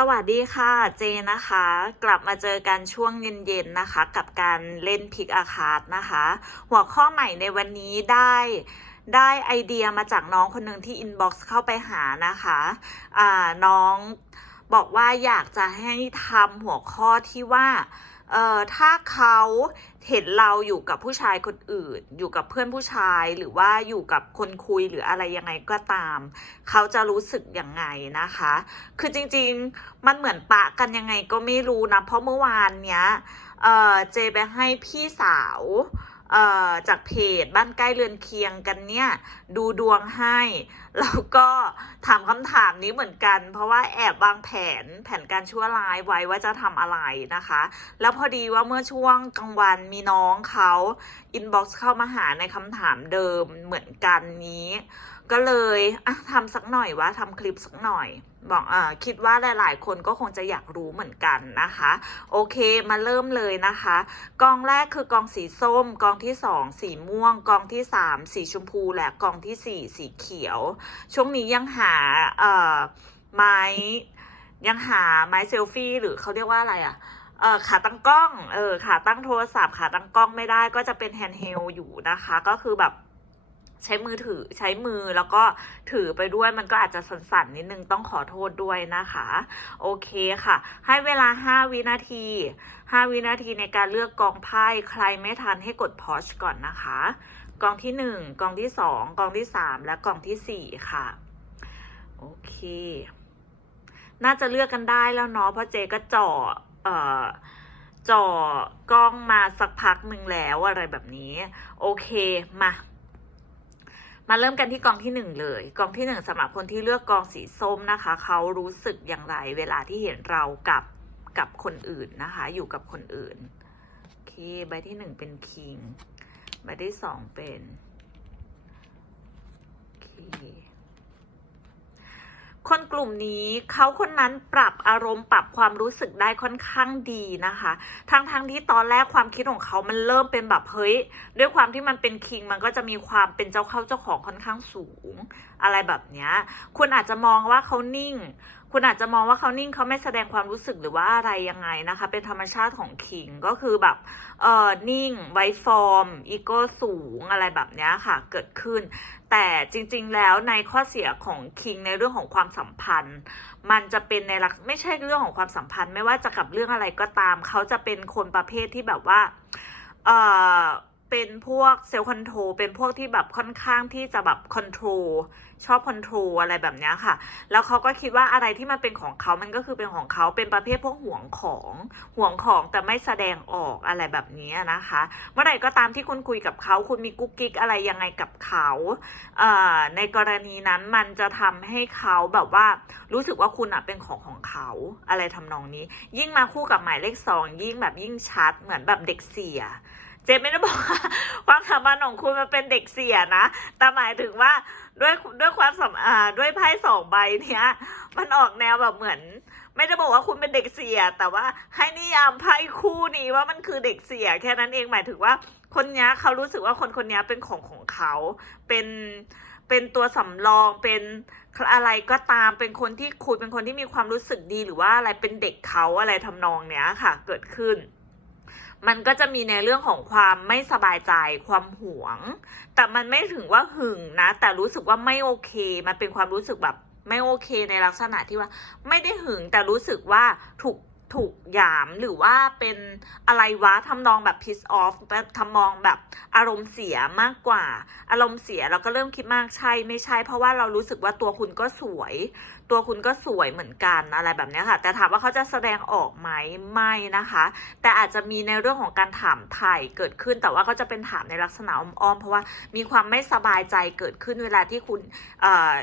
สวัสดีค่ะเจนะคะ กลับมาเจอกันช่วงเย็นๆนะคะ กับการเล่นพิกอาคาร์ดนะคะ หัวข้อใหม่ในวันนี้ได้ได้ไอเดียมาจากน้องคนหนึ่งที่อินบ็อกซ์เข้าไปหานะคะะน้องบอกว่าอยากจะให้ทำหัวข้อที่ว่า เอ่อถ้าเขาเห็นเราอยู่กับผู้ชายคนอื่น อยู่กับเพื่อนผู้ชายหรือว่าอยู่กับคนคุยหรืออะไรยังไงก็ตาม เขาจะรู้สึกยังไงนะคะ คือจริงๆมันเหมือนปะกันยังไงก็ไม่รู้นะ เพราะเมื่อวานเนี้ยเอ่อเจไปให้พี่สาว จากเพจบ้านใกล้เรือนเคียงกันเนี่ย ดูดวงให้ แล้วก็ถามคำถามนี้เหมือนกัน เพราะว่าแอบวางแผนแผนการชั่วร้ายไว้ว่าจะทำอะไรนะคะ แล้วพอดีว่าเมื่อช่วงกลางวันมีน้องเขาอินบ็อกซ์เข้ามาหาในคำถามเดิมเหมือนกันนี้ ก็เลยอะทำสักหน่อยว่าทำคลิปสักหน่อย บอกอ่าคิดว่าหลาย ๆ คนก็คงจะอยากรู้เหมือนกันนะคะ โอเคมาเริ่มเลยนะคะ กองแรกคือกองสีส้ม กองที่สองสีม่วง กองที่สามสีชมพูและกองที่สี่สีเขียว ช่วงนี้ยังหาเอ่อไม้ยังหาไม้เซลฟี่หรือเขาเรียกว่าอะไรอะเอ่อขาตั้งกล้อง เออขาตั้งโทรศัพท์ขาตั้งกล้องไม่ได้ก็จะเป็นแฮนด์เฮลอยู่นะคะ ก็คือแบบ ใช้มือถือใช้มือแล้วก็ถือไปด้วยมันก็อาจจะสั่นๆนิดนึงต้องขอโทษด้วยนะคะ โอเคค่ะ ให้เวลา 5 วินาที 5 วินาทีในการเลือกกองไพ่ใครไม่ทันให้กดพอชก่อนนะคะ กองที่ 1 กองที่ 2 กองที่ 3 และกองทีสี่4 ค่ะ โอเค น่าจะเลือกกันได้แล้วเนาะเพราะเจก็จ่อเอ่อจ่อกล้องมาสักพักหนึ่งแล้วอะไรแบบนี้ โอเคมา มาเริ่มกันที่กองที่หนึ่งเลย กองที่หนึ่งสำหรับคนที่เลือกกองสีส้มนะคะ เขารู้สึกอย่างไรเวลาที่เห็นเรากับกับคนอื่นนะคะ อยู่กับคนอื่น โอเค ใบที่หนึ่งเป็นคิง ใบที่สองเป็นโอเค คนกลุ่มนี้เขาคนนั้นปรับอารมณ์ปรับความรู้สึกได้ค่อนข้างดีนะคะ ทั้งทั้งที่ตอนแรกความคิดของเขามันเริ่มเป็นแบบเฮ้ยด้วยความที่มันเป็นคิงมันก็จะมีความเป็นเจ้าเข้าเจ้าของค่อนข้างสูง อะไรแบบเนี้ยคุณอาจจะมองว่าเขานิ่งคุณอาจจะมองว่าเขานิ่งเขาไม่แสดงความรู้สึกหรือว่าอะไรยังไงนะคะ เป็นธรรมชาติของคิงก็คือแบบเออนิ่งไวฟอร์มอีโก้สูงอะไรแบบนี้ค่ะเกิดขึ้น แต่จริงๆแล้วในข้อเสียของคิงในเรื่องของความสัมพันธ์ มันจะเป็นในลักไม่ใช่เรื่องของความสัมพันธ์ ไม่ว่าจะกับเรื่องอะไรก็ตาม เขาจะเป็นคนประเภทที่แบบว่าเออ เป็นพวกเซลล์คอนโทรลเป็นพวกที่แบบค่อนข้างที่จะแบบคอนโทรลชอบคอนโทรลอะไรแบบนี้ค่ะ แล้วเขาก็คิดว่าอะไรที่มันเป็นของเขามันก็คือเป็นของเขาเป็นประเภทพวกห่วงของห่วงของแต่ไม่แสดงออกอะไรแบบนี้นะคะ เมื่อไหร่ก็ตามที่คุณคุยกับเขา คุณมีกุ๊กกิ๊กอะไรยังไงกับเขาเอ่อในกรณีนั้นมันจะทำให้เขาแบบว่ารู้สึกว่าคุณอะเป็นของของเขาอะไรทำนองนี้ ยิ่งมาคู่กับหมายเลขสองยิ่งแบบยิ่งชัดเหมือนแบบเด็กเสีย เจไม่ได้บอกว่าความสัมพันธ์ของคุณมันเป็นเด็กเสียนะ แต่หมายถึงว่าด้วยด้วยความสัมอ่าด้วยไพ่สองใบเนี้ย มันออกแนวแบบเหมือน ไม่ได้บอกว่าคุณเป็นเด็กเสีย แต่ว่าให้นิยามไพ่คู่นี้ว่ามันคือเด็กเสีย แค่นั้นเองหมายถึงว่า คนนี้เขารู้สึกว่าคนคนนี้เป็นของของเขา เป็นเป็นตัวสำรองเป็นอะไรก็ตามเป็นคนที่คุยเป็นคนที่มีความรู้สึกดีหรือว่าอะไรเป็นเด็กเขาอะไรทำนองเนี้ยค่ะ เกิดขึ้น มันก็จะมีในเรื่องของความไม่สบายใจความหวง แต่มันไม่ถึงว่าหึงนะ แต่รู้สึกว่าไม่โอเค มันเป็นความรู้สึกแบบไม่โอเคในลักษณะที่ว่า ไม่ได้หึงแต่รู้สึกว่าถูกถูกหยามหรือว่าเป็นอะไรวะทำนองแบบ piss off แบบทำมองแบบอารมณ์เสียมากกว่า อารมณ์เสียเราก็เริ่มคิดมากใช่ไม่ใช่ เพราะว่าเรารู้สึกว่าตัวคุณก็สวย ตัวคุณก็สวยเหมือนกันอะไรแบบนี้ค่ะ แต่ถามว่าเขาจะแสดงออกไหมไม่นะคะ แต่อาจจะมีในเรื่องของการถามไถ่เกิดขึ้น แต่ว่าเขาจะเป็นถามในลักษณะอ้อมๆเพราะว่ามีความไม่สบายใจเกิดขึ้นเวลาที่คุณเอ่อ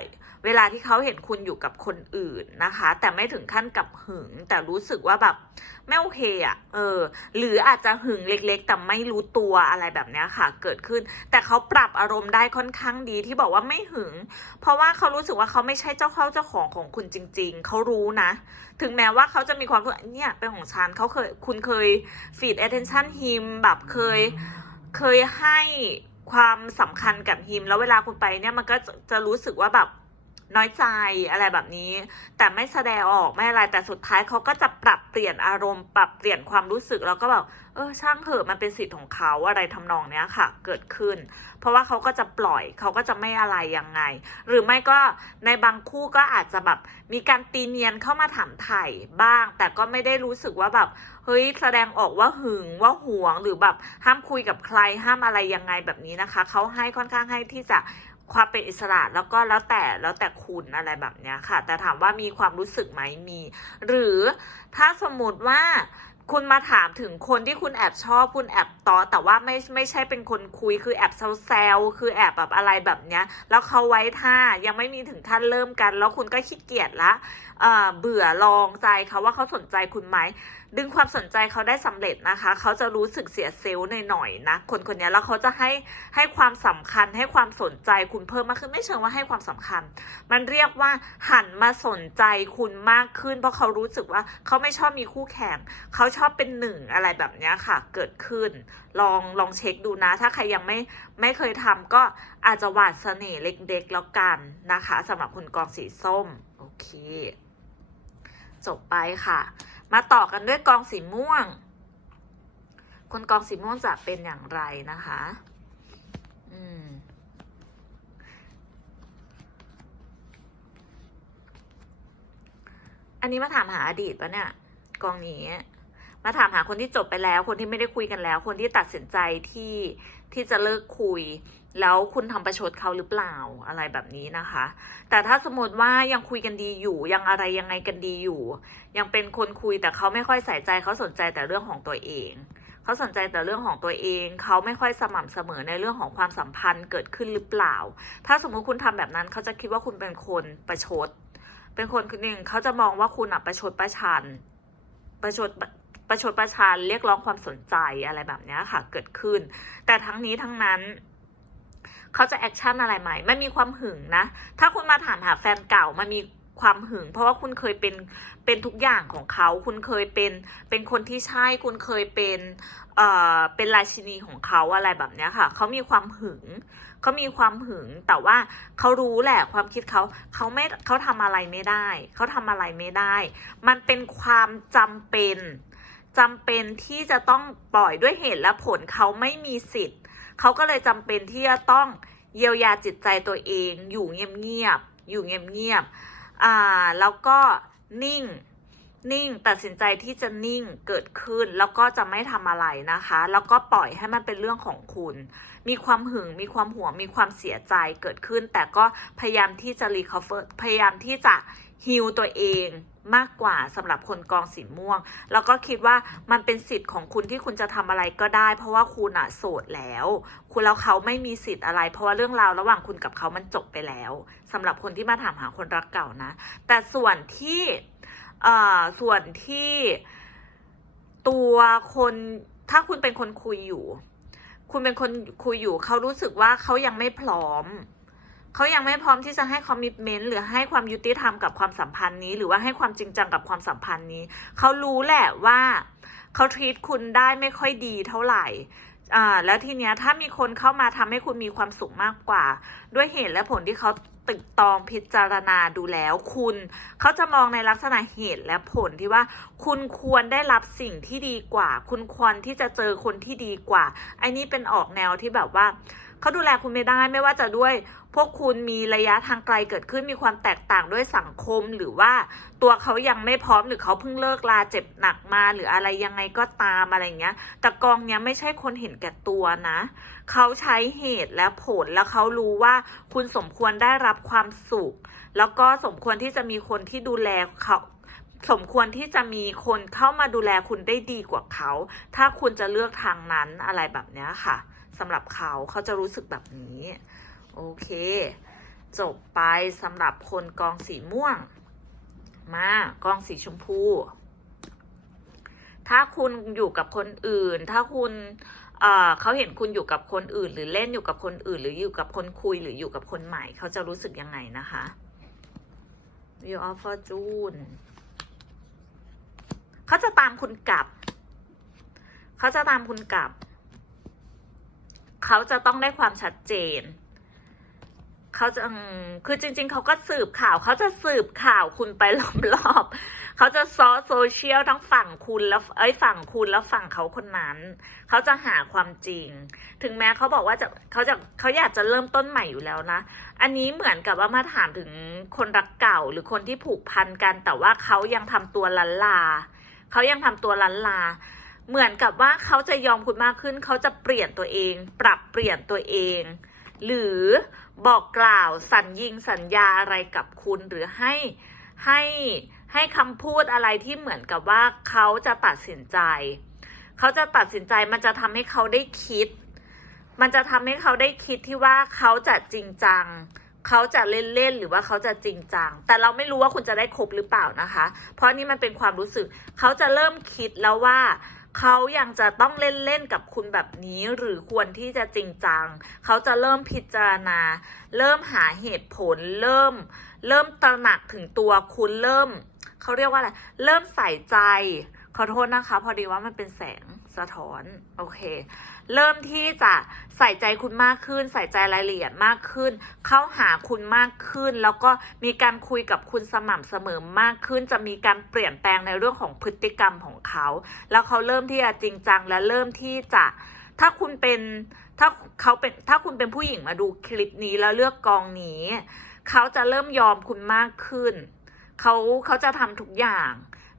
เวลาที่เขาเห็นคุณอยู่กับคนอื่นนะคะ แต่ไม่ถึงขั้นกับหึง แต่รู้สึกว่าแบบไม่โอเคอะ่ะเออ หรืออาจจะหึงเล็กๆ แต่ไม่รู้ตัวอะไรแบบนี้ค่ะ เกิดขึ้น แต่เขาปรับอารมณ์ได้ค่อนข้างดีที่บอกว่าไม่หึง เพราะว่าเขารู้สึกว่าเขาไม่ใช่เจ้าเข้าเจ้าของของคุณจริง ๆ เขารู้นะ ถึงแม้ว่าเขาจะมีความรู้เนี่ยเป็นของฉันเขาเคยคุณเคย feed attention him แบบเคยเคยให้ความสำคัญกับฮิมแล้วเวลาคุณไปเนี่ยมันก็จะจะรู้สึกว่าแบบ น้อยใจอะไรแบบนี้ แต่ไม่แสดงออกไม่อะไรแต่สุดท้ายเขาก็จะปรับเปลี่ยนอารมณ์ ปรับเปลี่ยนความรู้สึกแล้วก็แบบเออช่างเถอะมันเป็นสิทธิ์ของเขาอะไรทำนองเนี้ยค่ะ เกิดขึ้น เพราะว่าเขาก็จะปล่อยเขาก็จะไม่อะไรยังไง หรือไม่ก็ในบางคู่ก็อาจจะแบบมีการตีเนียนเข้ามาถามไถ่บ้าง แต่ก็ไม่ได้รู้สึกว่าแบบเฮ้ยแสดงออกว่าหึงว่าห่วงหรือแบบห้ามคุยกับใครห้ามอะไรยังไงแบบนี้นะคะเขาให้ค่อนข้างให้ที่จะ ความเป็นอิสระแล้วก็แล้วแต่แล้วแต่คุณอะไรแบบเนี้ยค่ะ แต่ถามว่ามีความรู้สึกไหมมี หรือถ้าสมมติว่า คุณมาถามถึงคนที่คุณแอบชอบคุณแอบตอแต่ว่าไม่ไม่ใช่เป็นคนคุยคือแอบแซวคือแอบแบบอะไรแบบเนี้ย แล้วเขาไว้ท่ายังไม่มีถึงขั้นเริ่มกัน แล้วคุณก็ขี้เกียจละเอ่อเบื่อลองใจเขาว่าเขาสนใจคุณไหมดึงความสนใจเขาได้สำเร็จนะคะ เขาจะรู้สึกเสียเซลล์หน่อยๆนะคนคนนี้แล้วเขาจะให้ให้ความสำคัญให้ความสนใจคุณเพิ่มมากขึ้นไม่เชิงว่าให้ความสำคัญ มันเรียกว่าหันมาสนใจคุณมากขึ้น เพราะเขารู้สึกว่าเขาไม่ชอบมีคู่แข่งเขาชอบเป็นหนึ่งอะไรแบบนี้ค่ะ เกิดขึ้น ลองลองเช็คดูนะ ถ้าใครยังไม่ไม่เคยทำก็อาจจะหวาดเสน่ห์เล็กๆแล้วกันนะคะสำหรับคุณกองสีส้ม โอเค จบไปค่ะ มาต่อกันด้วยกองสีม่วงคนกองสีม่วงจะเป็นอย่างไรนะคะอันนี้มาถามหาอดีตปะเนี่ย กองนี้ มาถามหาคนที่จบไปแล้ว คนที่ไม่ได้คุยกันแล้ว คนที่ตัดสินใจที่ที่จะเลิกคุย แล้วคุณทำประชดเขาหรือเปล่าอะไรแบบนี้นะคะ แต่ถ้าสมมติว่ายังคุยกันดีอยู่ ยังอะไรยังไงกันดีอยู่ ยังเป็นคนคุยแต่เขาไม่ค่อยใส่ใจเขาสนใจแต่เรื่องของตัวเองเขาสนใจแต่เรื่องของตัวเอง เขาไม่ค่อยสม่ำเสมอในเรื่องของความสัมพันธ์เกิดขึ้นหรือเปล่า ถ้าสมมุติคุณทำแบบนั้นเขาจะคิดว่าคุณเป็นคนประชด เป็นคนคนหนึ่งเขาจะมองว่าคุณอะประชดประชัน ประชด ประชดประชันเรียกร้องความสนใจอะไรแบบนี้ค่ะ เกิดขึ้น แต่ทั้งนี้ทั้งนั้นเขาจะแอคชั่นอะไรใหม่ไม่มีความหึงนะ ถ้าคุณมาถามหาแฟนเก่ามันมีความหึง เพราะว่าคุณเคยเป็นเป็นทุกอย่างของเขา คุณเคยเป็นเป็นคนที่ใช่ คุณเคยเป็นเอ่อเป็นราชินีของเขาอะไรแบบนี้ค่ะ เขามีความหึงเขามีความหึง แต่ว่าเขารู้แหละความคิดเขาเขาไม่เขาทำอะไรไม่ได้ เขาทำอะไรไม่ได้ มันเป็นความจำเป็น จำเป็นที่จะต้องปล่อยด้วยเหตุและผลเขาไม่มีสิทธิ์ เขาก็เลยจำเป็นที่จะต้องเยียวยาจิตใจตัวเอง อยู่เงียบๆอยู่เงียบๆอ่าแล้วก็นิ่งนิ่งตัดสินใจที่จะนิ่งเกิดขึ้นแล้วก็จะไม่ทำอะไรนะคะ แล้วก็ปล่อยให้มันเป็นเรื่องของคุณ มีความหึงมีความห่วงมีความเสียใจเกิดขึ้น แต่ก็พยายามที่จะรีคอเ e อร์พยายามที่จะ ฮิลตัวเองมากกว่าสำหรับคนกองสีม่วง แล้วก็คิดว่ามันเป็นสิทธิ์ของคุณที่คุณจะทำอะไรก็ได้ เพราะว่าคุณอะโสดแล้ว คุณแล้วเขาไม่มีสิทธิ์อะไร เพราะว่าเรื่องราวระหว่างคุณกับเขามันจบไปแล้วสำหรับคนที่มาถามหาคนรักเก่านะ แต่ส่วนที่เอ่อส่วนที่ตัวคนถ้าคุณเป็นคนคุยอยู่ คุณเป็นคนคุยอยู่ เขารู้สึกว่าเขายังไม่พร้อม เขายังไม่พร้อมที่จะให้คอมมิชเมนต์หรือให้ความยุติธรรมกับความสัมพันธ์นี้ หรือว่าให้ความจริงจังกับความสัมพันธ์นี้ เขารู้แหละว่าเขาท e ี t คุณได้ไม่ค่อยดีเท่าไหร่อ่าแล้วทีเนี้ยถ้ามีคนเข้ามาทำให้คุณมีความสุขมากกว่า ด้วยเหตุและผลที่เขาตึกตองพิจารณาดูแล้วคุณ เขาจะมองในลักษณะเหตุและผลที่ว่า คุณควรได้รับสิ่งที่ดีกว่า คุณควรที่จะเจอคนที่ดีกว่าไอ้นี่เป็นออกแนวที่แบบว่า เขาดูแลคุณไม่ได้ไม่ว่าจะด้วย พวกคุณมีระยะทางไกลเกิดขึ้นมีความแตกต่างด้วยสังคมหรือว่าตัวเขายังไม่พร้อมหรือเขาเพิ่งเลิกลาเจ็บหนักมาหรืออะไรยังไงก็ตามอะไรเงี้ย แต่กองเนี้ยไม่ใช่คนเห็นแก่ตัวนะ เขาใช้เหตุและผลแล้วเขารู้ว่าคุณสมควรได้รับความสุข แล้วก็สมควรที่จะมีคนที่ดูแลเขาสมควรที่จะมีคนเข้ามาดูแลคุณได้ดีกว่าเขา ถ้าคุณจะเลือกทางนั้นอะไรแบบเนี้ยค่ะสำหรับเขาเขาจะรู้สึกแบบนี้ โอเค จบไปสำหรับคนกองสีม่วง มากองสีชมพู ถ้าคุณอยู่กับคนอื่น ถ้าคุณเเขาเห็นคุณอยู่กับคนอื่น หรือเล่นอยู่กับคนอื่น หรืออยู่กับคนคุยหรืออยู่กับคนใหม่ เขาจะรู้สึกยังไงนะคะ View of Fortune เขาจะตามคุณกลับ เขาจะตามคุณกลับ เขาจะต้องได้ความชัดเจน เขาจะคือจริง ๆ เขาก็สืบข่าว เขาจะสืบข่าวคุณไปรอบๆเขาจะซอโซเชียลทั้งฝั่งคุณแล้วเอ้ยฝั่งคุณแล้วฝั่งเขาคนนั้น เขาจะหาความจริง ถึงแม้เขาบอกว่าจะเขาจะเขาอยากจะเริ่มต้นใหม่อยู่แล้วนะ อันนี้เหมือนกับว่ามาถามถึงคนรักเก่าหรือคนที่ผูกพันกัน แต่ว่าเขายังทำตัวลันลาเขายังทำตัวลันลาเหมือนกับว่าเขาจะยอมคุณมากขึ้น เขาจะเปลี่ยนตัวเอง ปรับเปลี่ยนตัวเอง หรือ บอกกล่าวสัญญิงสัญญาอะไรกับคุณหรือให้ให้ให้คำพูดอะไรที่เหมือนกับว่าเขาจะตัดสินใจ เขาจะตัดสินใจมันจะทำให้เขาได้คิด มันจะทำให้เขาได้คิดที่ว่าเขาจะจริงจัง เขาจะเล่นๆหรือว่าเขาจะจริงจัง แต่เราไม่รู้ว่าคุณจะได้ครบหรือเปล่านะคะ เพราะนี่มันเป็นความรู้สึก เขาจะเริ่มคิดแล้วว่า เขายังจะต้องเล่นเล่นกับคุณแบบนี้หรือควรที่จะจริงจัง เขาจะเริ่มพิจารณา เริ่มหาเหตุผล เริ่ม เริ่มตระหนักถึงตัวคุณเริ่ม เขาเรียกว่าอะไร เริ่มใส่ใจ ขอโทษนะคะ พอดีว่ามันเป็นแสง สะท้อน โอเค เริ่มที่จะใส่ใจคุณมากขึ้น ใส่ใจรายละเอียดมากขึ้น เข้าหาคุณมากขึ้น แล้วก็มีการคุยกับคุณสม่ำเสมอมากขึ้น จะมีการเปลี่ยนแปลงในเรื่องของพฤติกรรมของเขา แล้วเขาเริ่มที่จะจริงจังและเริ่มที่จะถ้าคุณเป็นถ้าเขาเป็นถ้าคุณเป็นผู้หญิงมาดูคลิปนี้แล้วเลือกกองนี้ เขาจะเริ่มยอมคุณมากขึ้น เขาเขาจะทำทุกอย่าง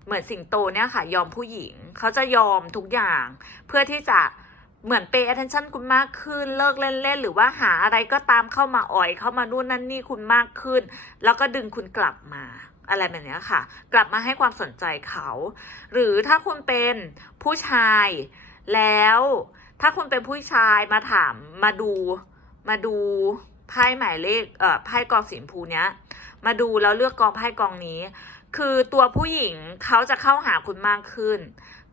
เหมือนสิงโตเนี่ยค่ะ ยอมผู้หญิง เขาจะยอมทุกอย่าง เพื่อที่จะเหมือน pay attention คุณมากขึ้น เลิกเล่นๆหรือว่าหาอะไรก็ตามเข้ามาอ่อย เข้ามานู่นนั่นนี่คุณมากขึ้น แล้วก็ดึงคุณกลับมาอะไรแบบนี้ค่ะ กลับมาให้ความสนใจเขา หรือถ้าคุณเป็นผู้ชายแล้วถ้าคุณเป็นผู้ชายมาถามมาดูมาดูไพ่หมายเลขเอ่อไพ่กองสีชมพูเนี้ย มาดูแล้วเลือกกองไพ่กองนี้ คือตัวผู้หญิงเขาจะเข้าหาคุณมากขึ้น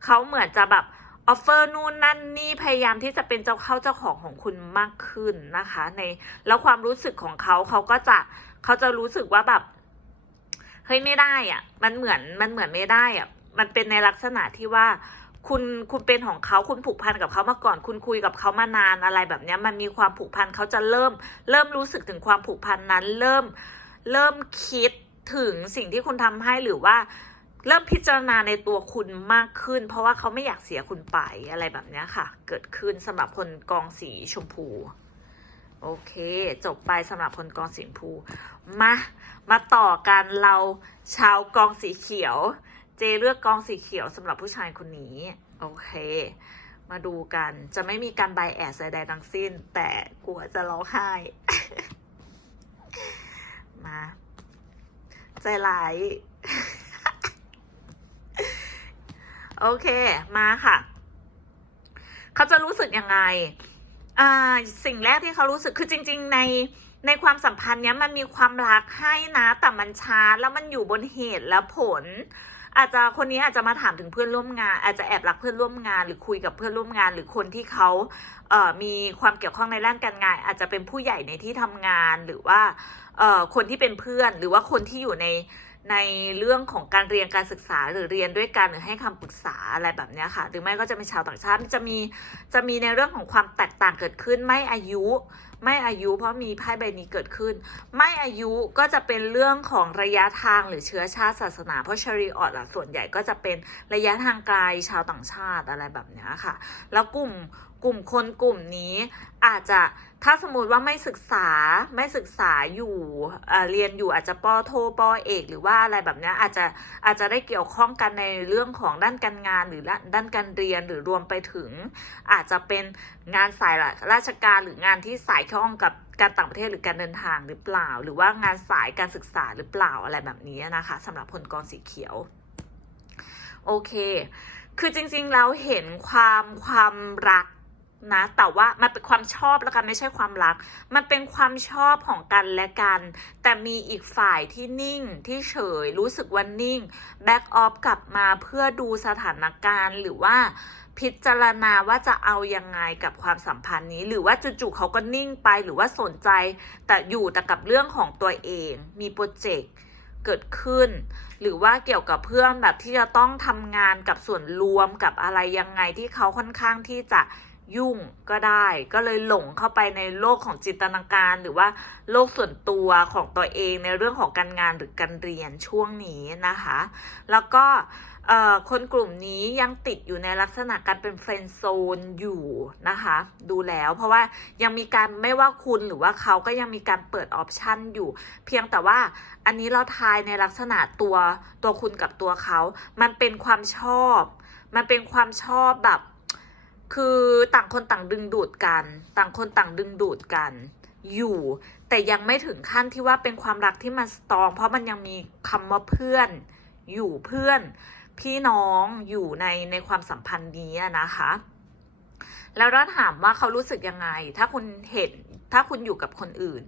เขาเหมือนจะแบบออฟเฟอร์นู่นนั่นนี่พยายามที่จะเป็นเจ้าเข้าเจ้าของของคุณมากขึ้นนะคะ ในแล้วความรู้สึกของเขาเขาก็จะเขาจะรู้สึกว่าแบบเฮ้ยไม่ได้อะ่ะ มันเหมือนมันเหมือนไม่ได้อะ่ะ มันเป็นในลักษณะที่ว่าคุณคุณเป็นของเขาคุณผูกพันกับเขามาก่อน คุณคุยกับเขามานานอะไรแบบนี้มันมีความผูกพันเขาจะเริ่ม เริ่มรู้สึกถึงความผูกพันนั้น เริ่มเริ่มคิด ถึงสิ่งที่คุณทำให้หรือว่า เริ่มพิจารณาในตัวคุณมากขึ้น เพราะว่าเขาไม่อยากเสียคุณไปอะไรแบบนี้ค่ะ เกิดขึ้นสำหรับคนกองสีชมพูโอเคจบไปสำหรับคนกองสีชมพูมามาต่อกันเราชาวกองสีเขียว เจเลือกกองสีเขียวสำหรับผู้ชายคนนี้ โอเค มาดูกันจะไม่มีการไบแอสใดๆทั้งสิ้น แต่กลัวจะร้องไห้ มา ใจร้ายโอเค มาค่ะ เขาจะรู้สึกยังไง อ่า สิ่งแรกที่เขารู้สึกคือจริง ๆ ในในความสัมพันธ์เนี้ยมันมีความรักให้นะ แต่มันช้าแล้วมันอยู่บนเหตุและผล อาจจะคนนี้อาจจะมาถามถึงเพื่อนร่วมงาน อาจจะแอบรักเพื่อนร่วมงาน หรือคุยกับเพื่อนร่วมงาน หรือคนที่เขาเอ่อมีความเกี่ยวข้องในด้านการงาน อาจจะเป็นผู้ใหญ่ในที่ทำงานหรือว่าเอ่อคนที่เป็นเพื่อนหรือว่าคนที่อยู่ในในเรื่องของการเรียนการศึกษาหรือเรียนด้วยกันหรือให้คำปรึกษาอะไรแบบนี้ค่ะ หรือไม่ก็จะเป็นชาวต่างชาติจะมีจะมีในเรื่องของความแตกต่างเกิดขึ้นไม่อายุ ไม่อายุเพราะมีไพ่ใบนี้เกิดขึ้น ไม่อายุก็จะเป็นเรื่องของระยะทางหรือเชื้อชาติศาสนา เพราะชาริออตอะส่วนใหญ่ก็จะเป็นระยะทางไกลชาวต่างชาติอะไรแบบเนี้ยค่ะ แล้วกลุ่ม กลุ่มคนกลุ่มนี้อาจจะถ้าสมมติว่าไม่ศึกษาไม่ศึกษาอยู่เเรียนอยู่อาจจะปอโทปอเอก หรือว่าอะไรแบบนี้อาจจะอาจจะได้เกี่ยวข้องกันในเรื่องของด้านการงานหรือด้านการเรียนหรือรวมไปถึง อาจจะเป็นงานสายราชการหรืองานที่สายข้องกับการต่างประเทศหรือการเดินทางหรือเปล่า หรือว่างานสายการศึกษาหรือเปล่าอะไรแบบนี้นะคะสำหรับคนกองสีเขียวโอเค คือจริงๆแล้วเห็นความความรัก นะ แต่ว่ามันเป็นความชอบแล้วกันไม่ใช่ความรัก มันเป็นความชอบของกันและกัน แต่มีอีกฝ่ายที่นิ่งที่เฉยรู้สึกว่านิ่งแบ็กออฟกลับมาเพื่อดูสถานการณ์หรือว่าพิจารณาว่าจะเอายังไงกับความสัมพันธ์นี้ หรือว่าจู่ๆเขาก็นิ่งไปหรือว่าสนใจ แต่อยู่แต่กับเรื่องของตัวเอง มีโปรเจกต์เกิดขึ้น หรือว่าเกี่ยวกับเพื่อนแบบที่จะต้องทำงานกับส่วนรวมกับอะไรยังไงที่เขาค่อนข้างที่จะ ยุ่งก็ได้ ก็เลยหลงเข้าไปในโลกของจินตนาการ หรือว่าโลกส่วนตัวของตัวเองในเรื่องของการงานหรือการเรียนช่วงนี้นะคะ แล้วก็คนกลุ่มนี้ยังติดอยู่ในลักษณะการเป็นเฟรนด์โซนอยู่นะคะ ดูแล้วเพราะว่ายังมีการไม่ว่าคุณหรือว่าเขาก็ยังมีการเปิดออปชันอยู่ เพียงแต่ว่าอันนี้เราทายในลักษณะตัวตัวคุณกับตัวเขา มันเป็นความชอบ มันเป็นความชอบแบบ คือต่างคนต่างดึงดูดกัน ต่างคนต่างดึงดูดกัน อยู่ แต่ยังไม่ถึงขั้นที่ว่าเป็นความรักที่มันสตรอง เพราะมันยังมีคำว่าเพื่อน อยู่เพื่อน พี่น้องอยู่ในในความสัมพันธ์นี้นะคะ แล้วถ้าถามว่าเขารู้สึกยังไง ถ้าคุณเห็น ถ้าคุณอยู่กับคนอื่น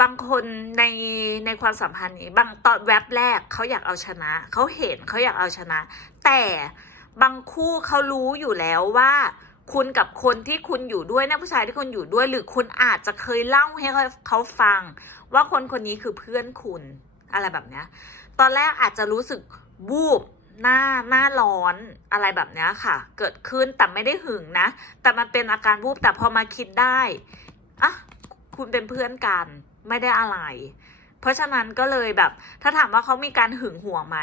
บางคนในในความสัมพันธ์นี้ บางตอนแว็บแรกเขาอยากเอาชนะ เขาเห็นเขาอยากเอาชนะ แต่ บางคู่เขารู้อยู่แล้วว่า คุณกับคนที่คุณอยู่ด้วยเนี่ยผู้ชายที่คุณอยู่ด้วย หรือคุณอาจจะเคยเล่าให้เขาฟัง ว่าคนคนนี้คือเพื่อนคุณอะไรแบบเนี้ย ตอนแรกอาจจะรู้สึกวูบหน้าหน้าร้อนอะไรแบบเนี้ยค่ะ เกิดขึ้นแต่ไม่ได้หึงนะ แต่มันเป็นอาการวูบแต่พอมาคิดได้อะคุณเป็นเพื่อนกันไม่ได้อะไร เพราะฉะนั้นก็เลยแบบ ถ้าถามว่าเขามีการหึงหวงไหม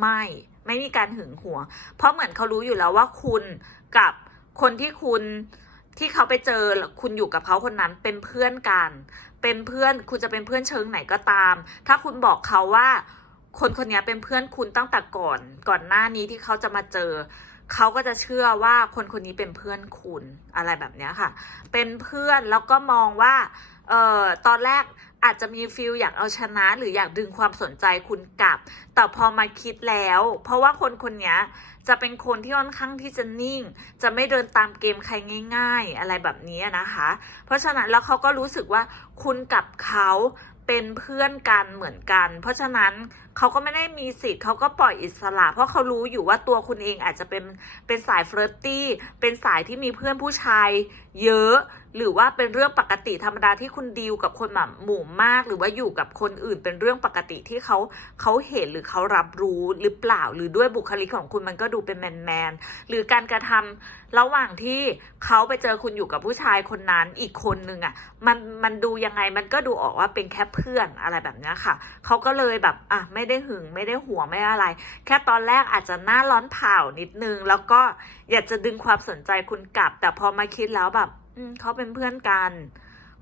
ไม่ ไม่มีการหึงหวง เพราะเหมือนเขารู้อยู่แล้วว่าคุณกับคนที่คุณที่เขาไปเจอคุณอยู่กับเขาคนนั้นเป็นเพื่อนกัน เป็นเพื่อนคุณจะเป็นเพื่อนเชิงไหนก็ตาม ถ้าคุณบอกเขาว่า คนคนนี้เป็นเพื่อนคุณตั้งแต่ก่อน ก่อนหน้านี้ที่เขาจะมาเจอ เขาก็จะเชื่อว่าคนคนนี้เป็นเพื่อนคุณอะไรแบบนี้ค่ะ เป็นเพื่อนแล้วก็มองว่าเอ่อตอนแรกอาจจะมีฟิลอยากเอาชนะ หรืออยากดึงความสนใจคุณกลับ แต่พอมาคิดแล้ว เพราะว่าคนคนนี้จะเป็นคนที่ค่อนข้างที่จะนิ่ง จะไม่เดินตามเกมใครง่าย ๆ อะไรแบบนี้นะคะ เพราะฉะนั้นแล้วเขาก็รู้สึกว่าคุณกับเขาเป็นเพื่อนกันเหมือนกัน เพราะฉะนั้น เขาก็ไม่ได้มีสิทธิ์เขาก็ปล่อยอิสระ เพราะเขารู้อยู่ว่าตัวคุณเองอาจจะเป็นเป็นสายเฟรตตี้เป็นสายที่มีเพื่อนผู้ชายเยอะ หรือว่าเป็นเรื่องปกติธรรมดาที่คุณดีลกับคนแบบหมู่มาก หรือว่าอยู่กับคนอื่นเป็นเรื่องปกติที่เขาเขาเห็นหรือเขารับรู้หรือเปล่า หรือด้วยบุคลิกของคุณมันก็ดูเป็นแมนแมนหรือการกระทำระหว่างที่เขาไปเจอคุณอยู่กับผู้ชายคนนั้นอีกคนนึงอะมันมันดูยังไงมันก็ดูออกว่าเป็นแค่เพื่อนอะไรแบบนี้ค่ะเขาก็เลยแบบอะไม่ไม่ได้หึงไม่ได้หัวไม่อะไร แค่ตอนแรกอาจจะหน้าร้อนเผานิดนึง แล้วก็อยากจะดึงความสนใจคุณกลับ แต่พอมาคิดแล้วแบบอืเขาเป็นเพื่อนกัน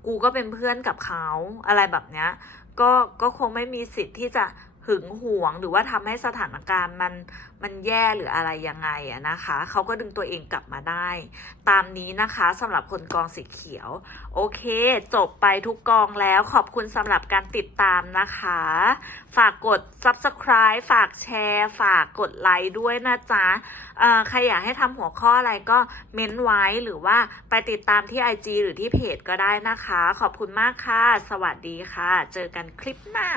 กูก็เป็นเพื่อนกับเขาอะไรแบบเนี้ยก็ก็คงไม่มีสิทธิ์ที่จะ หึงหวงหรือว่าทำให้สถานการณ์มันมันแย่หรืออะไรยังไงอะนะคะเขาก็ดึงตัวเองกลับมาได้ ตามนี้นะคะสำหรับคนกองสีเขียว โอเค จบไปทุกกองแล้วขอบคุณสำหรับการติดตามนะคะ ฝากกด subscribe ฝากแชร์ ฝากกดไลค์ด้วยนะจ๊ะใครอยากให้ทำหัวข้ออะไรก็เม้นไว้หรือว่าไปติดตามที่ IG หรือที่เพจก็ได้นะคะ ขอบคุณมากค่ะ สวัสดีค่ะ เจอกันคลิปหน้า